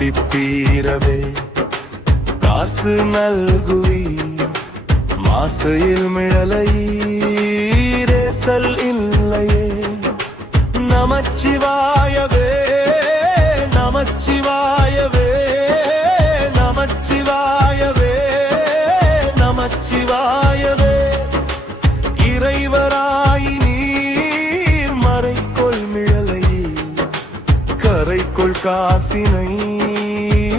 பசி தீரவே காசு நல்குவி மாசையில் மிழலையீரேசல் இல்லையே நமச்சிவாயவே நமச்சிவாயவே நமச்சிவாயவே நமச்சிவாயவே இறைவராய் நீர் மறைக்கொள் மிழலை கரைக்கொள் காசினை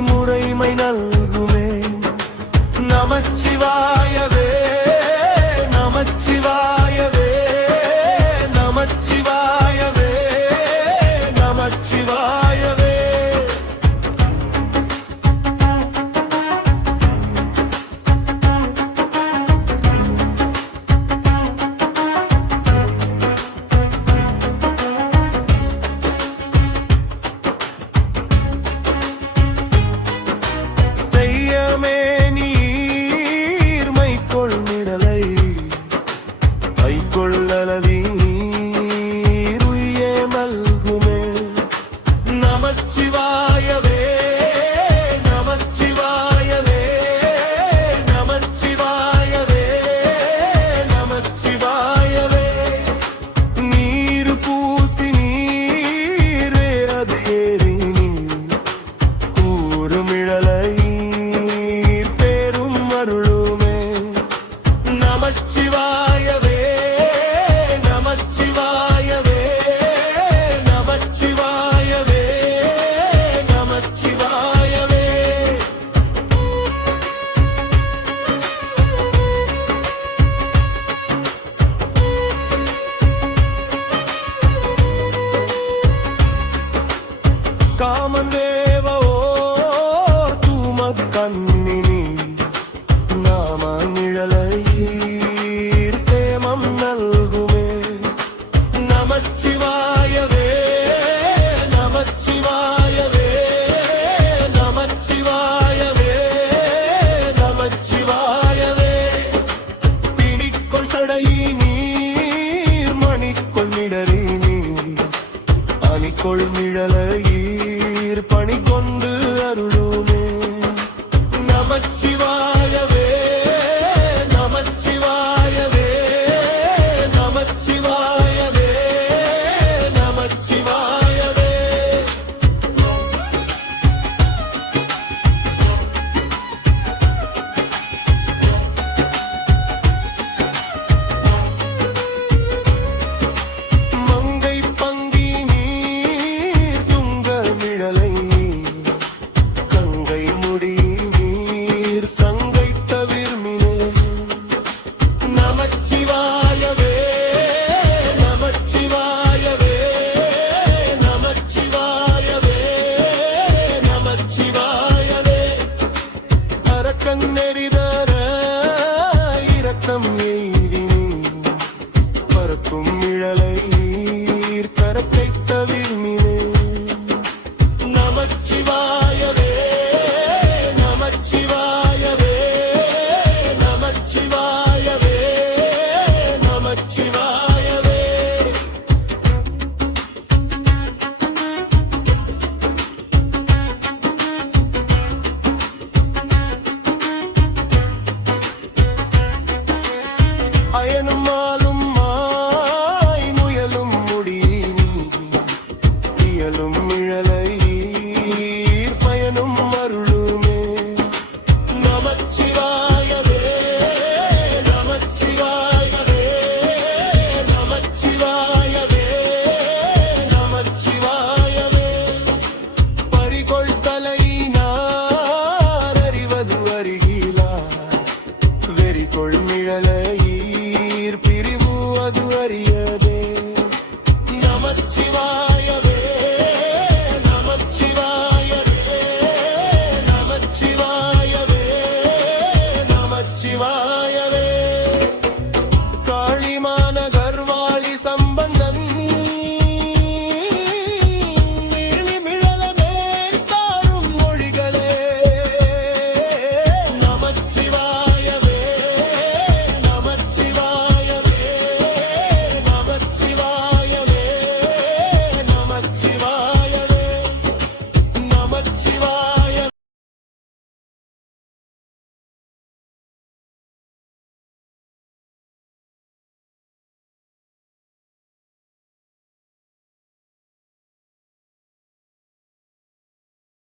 முறைமை நல்குமே நமச்சிவாயவே நமச்சிவாயவே நமச்சிவாயவே நமச்சிவாயவே செய்யமே கொள்ளலவீருயே மல்குமே நமச்சிவாயவே நமச்சிவாயவே நமச்சிவாயவே நமச்சிவாயவே நீர் பூசி நீரே அது ஏறி நீர் கூறுமிழலை பேரும் அருளுமே நமச்சிவாயவே நமச்சிவாயவே நமச்சிவாயவே நமச்சிவாயவே காமந்தேவோ தூமக் கண்ணினி நாம நிழலையீர் சேமம் நல்குமே நமச்சிவாயவே நமச்சிவாயவே நமச்சிவாயவே நமச்சிவாயவே பிணிக்கொள் சடை நீர் மணிக்கொள் மிடறி நீர் அணிக்கொள் மிழலையீர் பணி கொண்டு அருளுமே நமச்சிவாயவே நமச்சிவாயவே நமச்சிவாயவே நமச்சிவாயவே மங்கை பங்கி நீர் துங்க மிழலை கங்கை முடி நீர் சங்கை தவிர்மினே நமச்சிவாயவே நமச்சிவாயவே நமச்சிவாயவே நமச்சிவாயவே அரக்கன் நெறிதர இரக்கம் எய்தி நீர் பறக்கும் மிழலை நீர் கரக்கை தவிர்மினே நமச்சிவாயவே நமச்சிவாயவே நமச்சிவாயவே நமச்சிவாயவே அயனும் மாலும் மாய் முயலும் முடி இயலும் மிழலையீர் பயனும் அருளுமே நமச்சிவாயவே நமச்சிவாயவே நமச்சிவாயவே நமச்சிவாயவே பறிகொள் தலையினார் அறிவது அறிகிலா வெறிகொள் மிழலையீர் பிரிவு அது அறியதே நமச்சிவாய